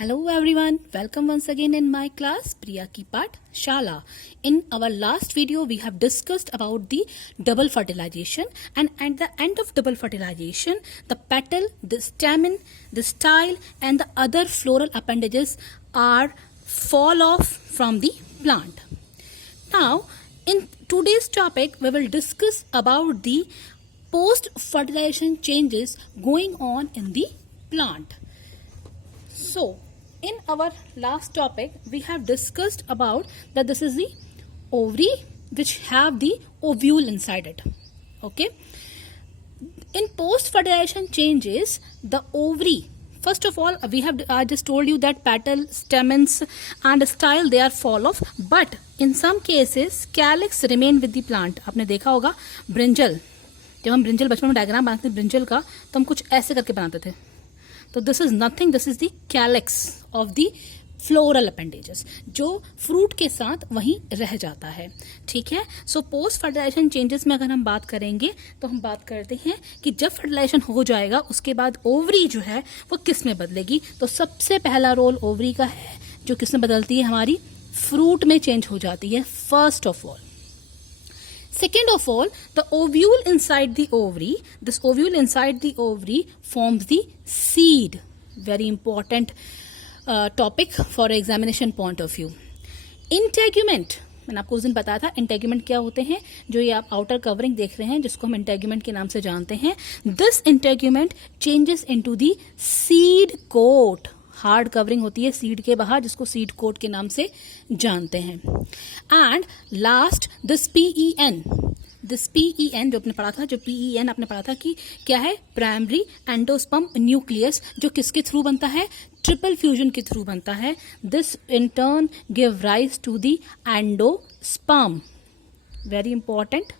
Hello everyone, welcome once again in my class Priya Ki Path Shala. In our last video we have discussed about the double fertilization, and at the end of double fertilization the petal, the stamen, the style and the other floral appendages are fall off from the plant. Now in today's topic we will discuss about the post fertilization changes going on in the plant. So in our last topic we have discussed about that this is the ovary which have the ovule inside it. Okay, in post fertilization changes the ovary, first of all I just told you that petal, stamens and style they are fall off, but in some cases calyx remain with the plant. आपने देखा होगा brinjal, जब हम brinjal बचपन में diagram बनाते थे brinjal का तो हम कुछ ऐसे करके बनाते थे. तो this is nothing, this is the calyx of the floral appendages जो फ्रूट के साथ वहीं रह जाता है. ठीक है, सो पोस्ट फर्टिलाइजेशन चेंजेस में अगर हम बात करेंगे तो हम बात करते हैं कि जब फर्टिलाइजेशन हो जाएगा उसके बाद ओवरी जो है वो किस में बदलेगी. तो सबसे पहला रोल ओवरी का है जो किस में बदलती है, हमारी फ्रूट में चेंज हो जाती है first of all. Second of all, the ovule inside the ovary, this ovule inside the ovary forms the seed. Very important topic for examination point of view. Integument, मैंने आपको उस दिन बताया था इंटेग्यूमेंट क्या होते हैं. जो ये आप आउटर कवरिंग देख रहे हैं जिसको हम इंटेग्यूमेंट के नाम से जानते हैं, this integument changes into the seed coat. Hard covering होती है सीड के बाहर जिसको सीड कोट के नाम से जानते हैं. And last this PEN, this PEN जो आपने पढ़ा था, जो पीईएन आपने पढ़ा था कि क्या है, प्राइमरी एंडोस्पर्म न्यूक्लियस, जो किसके थ्रू बनता है, ट्रिपल फ्यूजन के थ्रू बनता है. This in turn give rise to the endosperm. Very important.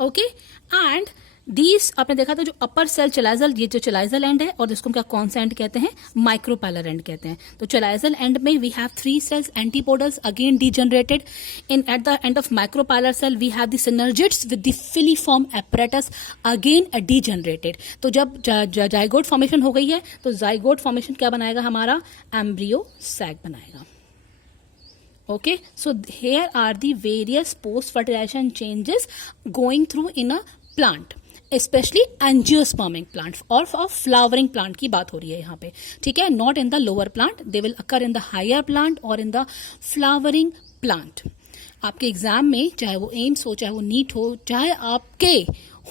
Okay, and these आपने देखा था जो अपर सेल चलाइजल, ये जो चलाइजल एंड है और जिसको हम क्या कौन सा एंड कहते हैं, माइक्रोपैलर एंड कहते हैं. तो चलाइजल एंड में we have 3 cells antipodals again degenerated. In at the end of micropylar cell we have the synergids with the filiform apparatus again degenerated. तो जब जाइगोट फॉर्मेशन हो गई है तो जाइगोट फॉर्मेशन क्या बनाएगा, हमारा एम्ब्रियो सैक बनाएगा. Okay, so here are the various post fertilization changes going through in a plant, especially angiospermic plant or flowering plant की बात हो रही है यहाँ पे. ठीक है, not in the lower plant, they will occur in the higher plant or in the flowering plant. आपके एग्जाम में चाहे वो एम्स हो, चाहे वो नीट हो, चाहे आपके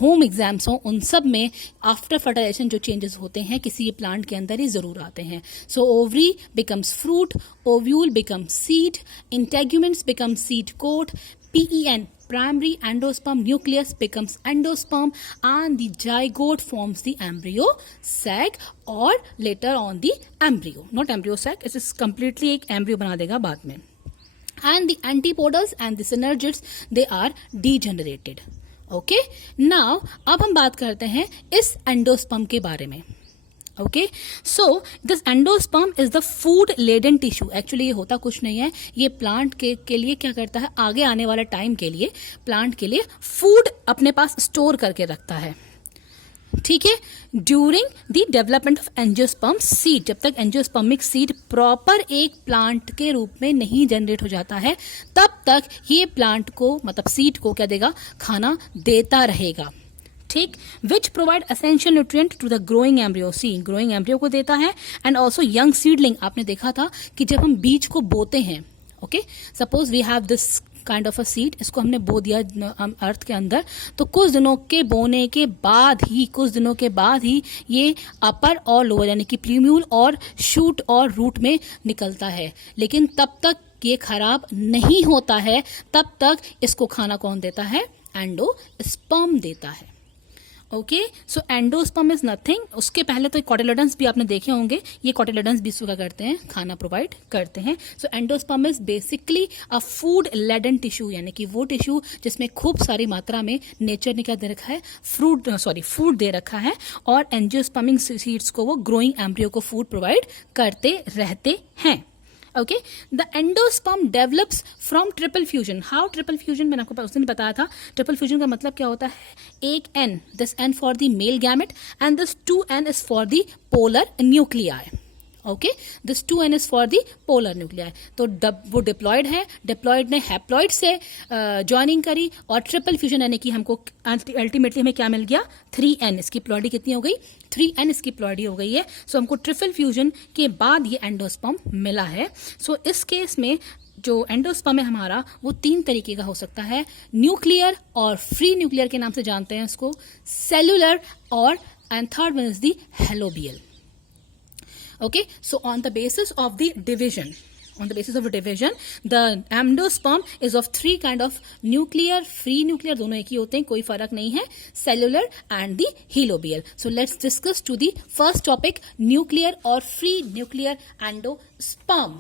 होम एग्जाम्स हो, उन सब में आफ्टर फर्टिलाइजेशन जो चेंजेस होते हैं किसी प्लांट के अंदर ही जरूर आते हैं. So ovary becomes fruit, ovule becomes seed, integuments become seed coat, PEN primary endosperm nucleus becomes endosperm and the zygote forms the embryo sac or later on the embryo, not embryo sac, it is completely एक embryo बना देगा बाद में. And the antipodals and the synergids they are degenerated. Okay, now अब हम बात करते हैं इस एंडोस्पर्म के बारे में. Okay, so this endosperm is the food laden tissue. Actually ये होता कुछ नहीं है, ये प्लांट के लिए क्या करता है, आगे आने वाले टाइम के लिए प्लांट के लिए फूड अपने पास स्टोर करके रखता है. ठीक है, during the development of angiosperm seed, जब तक एंजियोस्पर्मिक सीड प्रॉपर एक प्लांट के रूप में नहीं जनरेट हो जाता है तब तक ये प्लांट को मतलब सीड को क्या देगा, खाना देता रहेगा. ठीक, which provide essential nutrient to the growing embryo. See growing embryo को देता है एंड ऑल्सो यंग सीडलिंग. आपने देखा था कि जब हम बीज को बोते हैं, okay, suppose we have this kind of a seed, इसको हमने बो दिया अर्थ के अंदर, तो कुछ दिनों के बोने के बाद ही ये अपर और लोअर यानी कि प्रीम्यूल और शूट और रूट में निकलता है. लेकिन तब तक ये खराब नहीं होता है, तब तक इसको खाना कौन देता है, एंडोस्पर्म देता है. Okay, so endosperm is nothing. उसके पहले तो कॉटिलेडन्स भी आपने देखे होंगे, ये कॉटिलेडन्स भी क्या करते हैं, खाना प्रोवाइड करते हैं. So endosperm is basically a food laden tissue, यानी कि वो टिश्यू जिसमें खूब सारी मात्रा में नेचर ने क्या दे रखा है, फूड दे रखा है, और एंजियोस्पर्मिक सीड्स को वो ग्रोइंग एम्ब्रियो को फूड प्रोवाइड करते रहते हैं. Okay, the endosperm develops from triple fusion. How triple fusion? मैंने आपको उस दिन बताया था. Triple fusion का मतलब क्या होता है, एक N, this N for the male gamete and this 2N is for the polar nuclei. Okay, this 2n is for the polar nuclei. तो वो डिप्लॉयड है, डिप्लॉयड ने हैप्लॉयड से ज्वाइनिंग करी और ट्रिपल फ्यूजन यानी कि हमको अल्टीमेटली हमें क्या मिल गया 3n। इसकी प्लॉयडी कितनी हो गई 3n इसकी प्लॉयडी हो गई है। सो हमको ट्रिपल फ्यूजन के बाद ये एंडोस्पर्म मिला है। सो इस केस में जो एंडोस्पर्म है हमारा वो 3 तरीके का हो सकता है, न्यूक्लियर और फ्री न्यूक्लियर के नाम से जानते हैं इसको, सेलुलर और and third one is the helobial. Okay, so on the basis of the division, the endosperm is of 3 kind of nuclear, free nuclear, दोनों एक ही होते हैं, कोई फर्क नहीं है, cellular and the helobial. So let's discuss to the first topic, nuclear or free nuclear endosperm.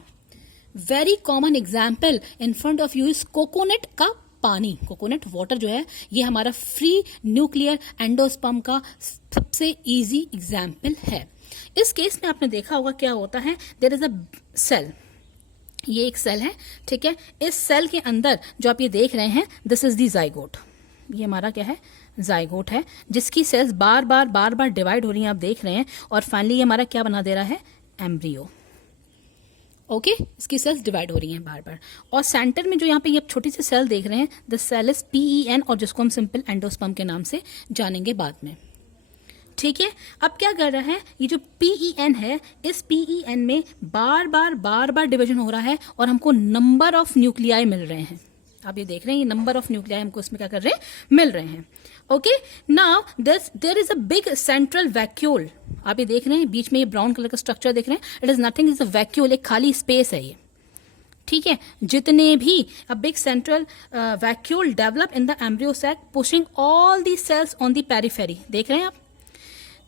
Very common example in front of you is coconut का पानी, कोकोनट वाटर जो है ये हमारा फ्री न्यूक्लियर एंडोस्पर्म का सबसे इजी एग्जाम्पल है। इस केस में आपने देखा होगा क्या होता है, देयर इज अ सेल, ये एक सेल है, ठीक है। इस सेल के अंदर जो आप ये देख रहे हैं दिस इज दी जाइगोट, ये हमारा क्या है जाइगोट है, जिसकी सेल्स बार बार डिवाइड हो रही हैं, आप देख रहे हैं, और फाइनली ये हमारा क्या बना दे रहा है एम्ब्रियो। ओके, इसकी सेल्स डिवाइड हो रही हैं बार बार, और सेंटर में जो यहाँ पे ये छोटी सी सेल देख रहे हैं द सेल इज PEN, और जिसको हम सिंपल एंडोस्पर्म के नाम से जानेंगे बाद में, ठीक है। अब क्या कर रहा है, ये जो PEN है, इस PEN में बार बार डिवीजन हो रहा है और हमको नंबर ऑफ न्यूक्लियाई मिल रहे हैं। आप ये देख रहे हैं, ये नंबर ऑफ न्यूक्लियाई हमको इसमें क्या कर रहे हैं मिल रहे हैं। Okay, now there is a big central vacuole, आप ये देख रहे हैं बीच में ये ब्राउन कलर का स्ट्रक्चर देख रहे हैं, it is nothing, is a vacuole, एक खाली स्पेस है ये, ठीक है। जितने भी a big central vacuole develop in the embryo sac pushing all the cells on the periphery, देख रहे हैं आप।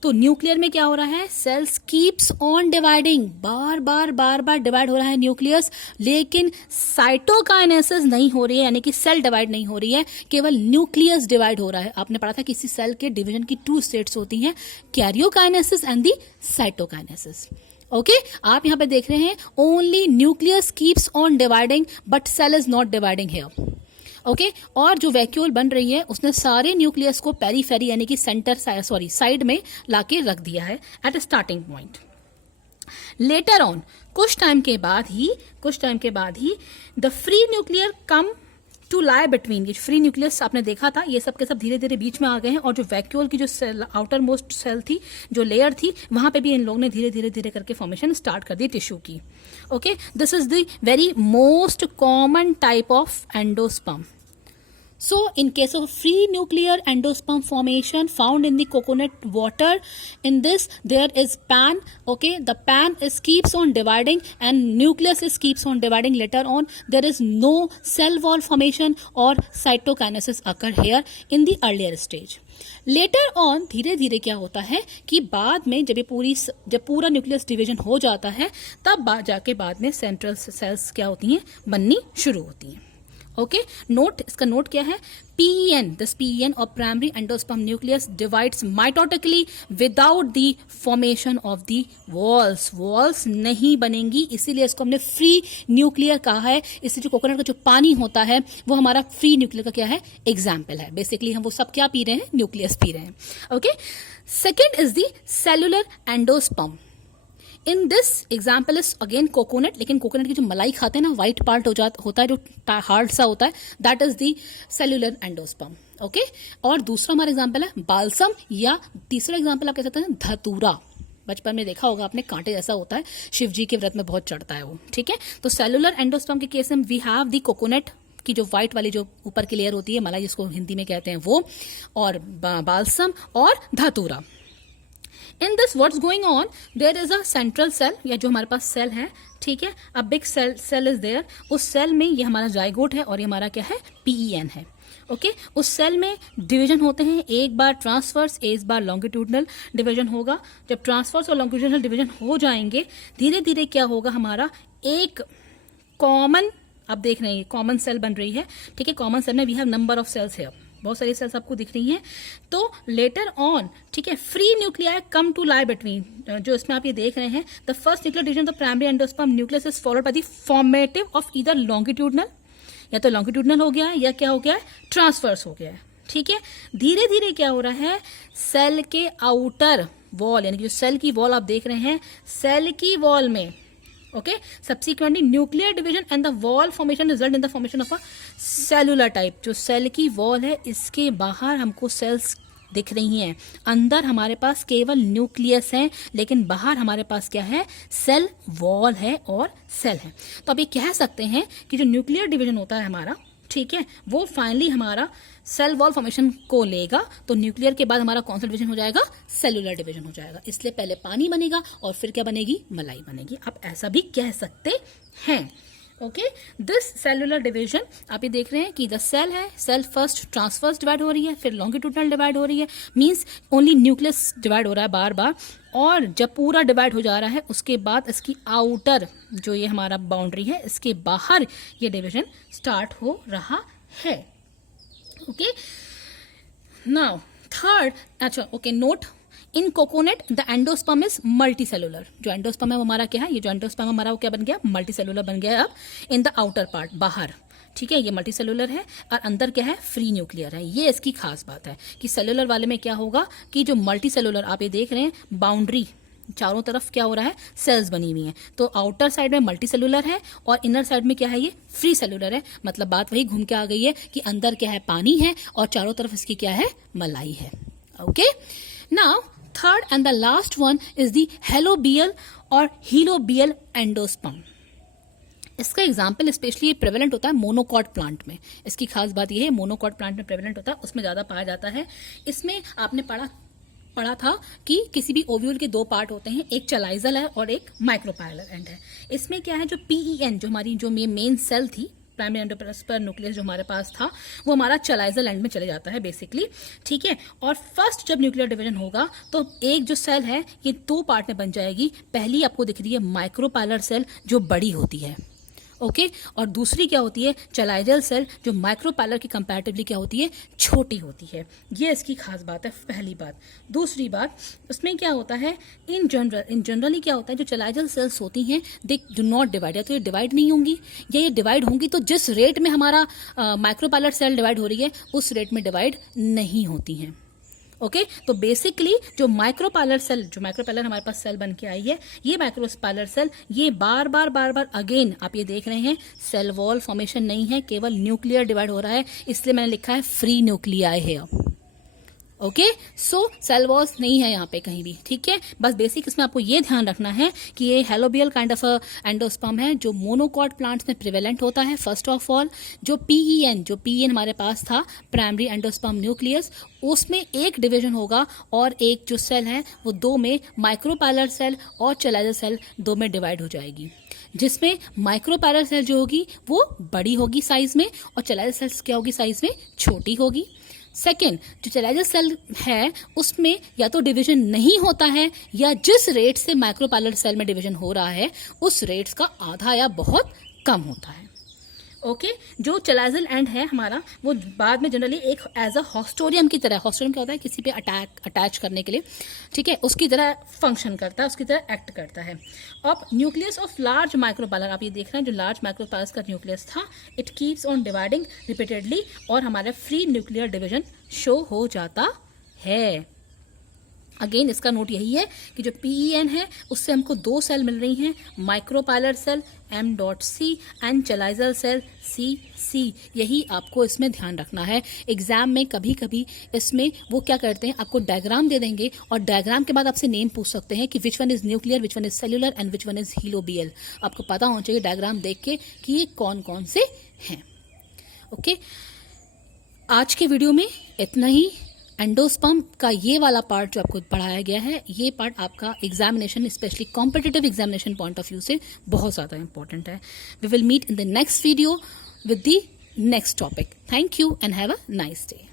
तो न्यूक्लियर में क्या हो रहा है, सेल्स कीप्स ऑन डिवाइडिंग, बार डिवाइड हो रहा है न्यूक्लियस, लेकिन साइटोकाइनेसिस नहीं हो रही है, यानी कि सेल डिवाइड नहीं हो रही है, केवल न्यूक्लियस डिवाइड हो रहा है। आपने पढ़ा था किसी सेल के डिवीजन की 2 स्टेट्स होती हैं, karyokinesis and the cytokinesis. Okay, आप यहां पे देख रहे हैं only nucleus keeps on dividing but cell is not dividing here. Okay, और जो वैक्यूल बन रही है उसने सारे न्यूक्लियस को पेरीफेरी यानी कि सेंटर साइड में लाके रख दिया है at a starting point. Later on कुछ टाइम के बाद ही the free nuclear come to lie between, ये फ्री न्यूक्लियस आपने देखा था, ये सब के सब धीरे धीरे बीच में आ गए हैं, और जो वैक्यूल की जो सेल आउटर मोस्ट सेल थी, जो लेयर थी, वहां पे भी इन लोगों ने धीरे धीरे करके फॉर्मेशन स्टार्ट कर दी टिश्यू की। Okay, this is the very most common type of endosperm. So, in case of free nuclear endosperm formation found in the coconut water, in this there is pan. Okay, the pan is keeps on dividing and nucleus is keeps on dividing. Later on, there is no cell wall formation or cytokinesis occur here in the earlier stage. Later on, धीरे धीरे क्या होता है कि बाद में जब पूरा न्यूक्लियस डिवीजन हो जाता है, तब जाके बाद में सेंट्रल सेल्स क्या होती हैं बननी शुरू होती हैं। ओके, नोट, इसका नोट क्या है, PEN, दिस PEN और primary endosperm nucleus divides mitotically without the formation of the walls नहीं बनेंगी, इसीलिए इसको हमने फ्री न्यूक्लियर कहा है। इससे जो कोकोनट का जो पानी होता है वो हमारा फ्री न्यूक्लियर का क्या है एग्जाम्पल है। बेसिकली हम वो सब क्या पी रहे हैं, न्यूक्लियस पी रहे हैं। Okay, second is the cellular endosperm. In this example is again coconut, लेकिन कोकोनट की जो मलाई खाते हैं ना, व्हाइट पार्ट होता है जो हार्ड सा होता है, that is the cellular endosperm. Okay, और दूसरा हमारा एग्जाम्पल है बाल्सम, या तीसरा एग्जाम्पल आप कह सकते हैं धतूरा। बचपन में देखा होगा आपने, कांटे जैसा होता है, शिव जी के व्रत में बहुत चढ़ता है वो, ठीक है। तो सेलुलर एंडोस्पर्म के केस में वी हैव दी कोकोनट की जो व्हाइट वाली जो ऊपर की लेयर होती है, मलाई जिसको हिंदी में कहते हैं वो, और बाल्सम और धतूरा। In this what's going on, there is a central cell, या जो हमारे पास सेल है, ठीक है, a big cell is there. उस सेल में ये हमारा जाइगोट है और ये हमारा क्या है PEN है। ओके, उस सेल में डिवीजन होते हैं, एक बार ट्रांसवर्स, एक बार लॉन्गिट्यूडनल डिवीजन होगा। जब ट्रांसवर्स और लॉन्गिट्यूडनल डिवीजन हो जाएंगे, धीरे धीरे क्या होगा, हमारा एक कॉमन, आप देख रहे हैं कॉमन सेल बन रही है, ठीक है। कॉमन सेल में we have number of cells है, बहुत सारी सेल्स आपको दिख रही हैं। तो लेटर ऑन, ठीक है, free nuclei come to lie between, जो इसमें आप ये देख रहे हैं, the first nuclear division of the primary endosperm nucleus is followed by the formative of either longitudinal, या तो लॉन्गिट्यूडनल हो गया है, या क्या हो गया है, ट्रांसफर्स हो गया है, ठीक है। धीरे धीरे क्या हो रहा है, सेल के आउटर वॉल यानी कि जो सेल की वॉल आप देख रहे हैं, सेल की वॉल में okay subsequently nuclear division and the wall formation result in the formation of a cellular type. जो सेल की वॉल है इसके बाहर हमको सेल्स दिख रही हैं, अंदर हमारे पास केवल न्यूक्लियस है, लेकिन बाहर हमारे पास क्या है, सेल वॉल है और सेल है। तो अब ये कह सकते हैं कि जो न्यूक्लियर डिवीजन होता है हमारा, ठीक है, वो फाइनली हमारा सेल वॉल फॉर्मेशन को लेगा। तो न्यूक्लियर के बाद हमारा कौन सा डिवीजन हो जाएगा, सेलुलर डिवीजन हो जाएगा। इसलिए पहले पानी बनेगा और फिर क्या बनेगी, मलाई बनेगी। आप ऐसा भी कह सकते हैं। ओके, दिस सेलुलर डिवीजन आप ये देख रहे हैं कि द सेल है, सेल फर्स्ट ट्रांसवर्स डिवाइड हो रही है, फिर लॉन्गिट्यूडनल डिवाइड हो रही है, मींस ओनली न्यूक्लियस डिवाइड हो रहा है बार बार। और जब पूरा डिवाइड हो जा रहा है उसके बाद इसकी आउटर जो ये हमारा बाउंड्री है, इसके बाहर ये डिवीजन स्टार्ट हो रहा है। ओके, नाउ थर्ड, अच्छा okay, note in coconut the endosperm is multi cellular. जो एंडोस्पर्म है वो हमारा क्या है, ये जो एंडोस्पर्म हमारा वो क्या बन गया, मल्टी सेलुलर बन गया है अब इन द आउटर पार्ट, बाहर। ठीक है, ये मल्टी सेलुलर है और अंदर क्या है, फ्री न्यूक्लियर है। ये इसकी खास बात है कि सेलुलर वाले में क्या होगा कि जो मल्टी सेलुलर आप ये देख रहे हैं, बाउंड्री चारों तरफ क्या हो रहा है, सेल्स बनी हुई हैं। तो आउटर साइड में मल्टी सेलुलर है और इनर साइड में क्या है, ये फ्री सेलुलर है। मतलब बात वही घूम के आ गई है कि अंदर क्या है, पानी है और चारों तरफ इसकी क्या है, मलाई है। Okay, now third and the last one is the helobial और हीलोबियल एंडोस्पर्म। इसका एग्जाम्पल स्पेशली ये प्रेवेलेंट होता है मोनोकॉट प्लांट में। इसकी खास बात ये है, मोनोकॉट प्लांट में प्रेवेलेंट होता है, उसमें ज्यादा पाया जाता है। इसमें आपने पढ़ा था कि किसी भी ओव्यूल के दो पार्ट होते हैं, एक चलाइजल है और एक माइक्रोपाइलर एंड है। इसमें क्या है, जो पीईएन जो हमारी जो मेन सेल थी, प्राइमरी एंडोप्लाज्मिक न्यूक्लियस जो हमारे पास था, वो हमारा चलाइजल एंड में चले जाता है बेसिकली। ठीक है, और फर्स्ट जब न्यूक्लियर डिवीजन होगा तो एक जो सेल है ये दो पार्ट में बन जाएगी। पहली आपको दिख रही है माइक्रोपाइलर सेल जो बड़ी होती है, ओके, और दूसरी क्या होती है, चलाइजल सेल जो माइक्रोपाइलर की कंपैरेटिवली क्या होती है, छोटी होती है। ये इसकी खास बात है, पहली बात। दूसरी बात, उसमें क्या होता है, इन जनरली क्या होता है, जो चलाइजल सेल्स होती हैं दे डू नॉट डिवाइड, या तो ये डिवाइड नहीं होंगी या ये डिवाइड होंगी तो जिस रेट में हमारा माइक्रोपाइलर सेल डिवाइड हो रही है उस रेट में डिवाइड नहीं होती हैं। ओके, तो बेसिकली जो माइक्रोपाइलर हमारे पास सेल बन के आई है, ये माइक्रोपाइलर सेल ये बार बार अगेन आप ये देख रहे हैं, सेल वॉल फॉर्मेशन नहीं है, केवल न्यूक्लियर डिवाइड हो रहा है, इसलिए मैंने लिखा है फ्री न्यूक्लियाई है। ओके, सो सेल वॉल्स नहीं है यहाँ पे कहीं भी। ठीक है, बस बेसिक इसमें आपको ये ध्यान रखना है कि ये हेलोबियल काइंड ऑफ एंडोस्पर्म है जो मोनोकॉट प्लांट्स में प्रिवेलेंट होता है। फर्स्ट ऑफ ऑल जो पीईएन हमारे पास था, प्राइमरी एंडोस्पर्म न्यूक्लियस, उसमें एक डिवीजन होगा और एक जो सेल है वो दो में, माइक्रोपाइलर सेल और चलाइजल सेल दो में डिवाइड हो जाएगी, जिसमें माइक्रोपाइलर सेल जो होगी वो बड़ी होगी साइज में और चलाइजल सेल्स क्या होगी, साइज में छोटी होगी। सेकेंड, जो चलाइजल सेल है उसमें या तो डिवीजन नहीं होता है या जिस रेट से माइक्रोपाइलर सेल में डिवीजन हो रहा है उस रेट्स का आधा या बहुत कम होता है। ओके, जो चलाइजल एंड है हमारा वो बाद में जनरली एक एज अ हॉस्टोरियम की तरह, हॉस्टोरियम क्या होता है, किसी पे अटैच करने के लिए, ठीक है, उसकी तरह फंक्शन करता है, उसकी तरह एक्ट करता है। अब न्यूक्लियस ऑफ लार्ज माइक्रोपाइलर आप ये देख रहे हैं, जो लार्ज माइक्रोपाइलर का न्यूक्लियस था, it keeps on dividing repeatedly और हमारा फ्री न्यूक्लियर डिवीजन शो हो जाता है। अगेन इसका नोट यही है कि जो पीईएन है उससे हमको दो सेल मिल रही हैं, micropylar cell M.C and chalazal cell CC। यही आपको इसमें ध्यान रखना है। एग्जाम में कभी कभी इसमें वो क्या करते हैं, आपको डायग्राम दे देंगे और डायग्राम के बाद आपसे नेम पूछ सकते हैं कि which one is nuclear, which one is cellular and which one is helobial. आपको पता होना चाहिए डायग्राम देख के कि ये कौन कौन से हैं। ओके, आज के वीडियो में इतना ही। एंडोस्पर्म का ये वाला पार्ट जो आपको पढ़ाया गया है, ये पार्ट आपका examination, specially competitive examination point of view से बहुत ज़्यादा इंपॉर्टेंट है। We will meet in the next video with the next topic. Thank you and have a nice day.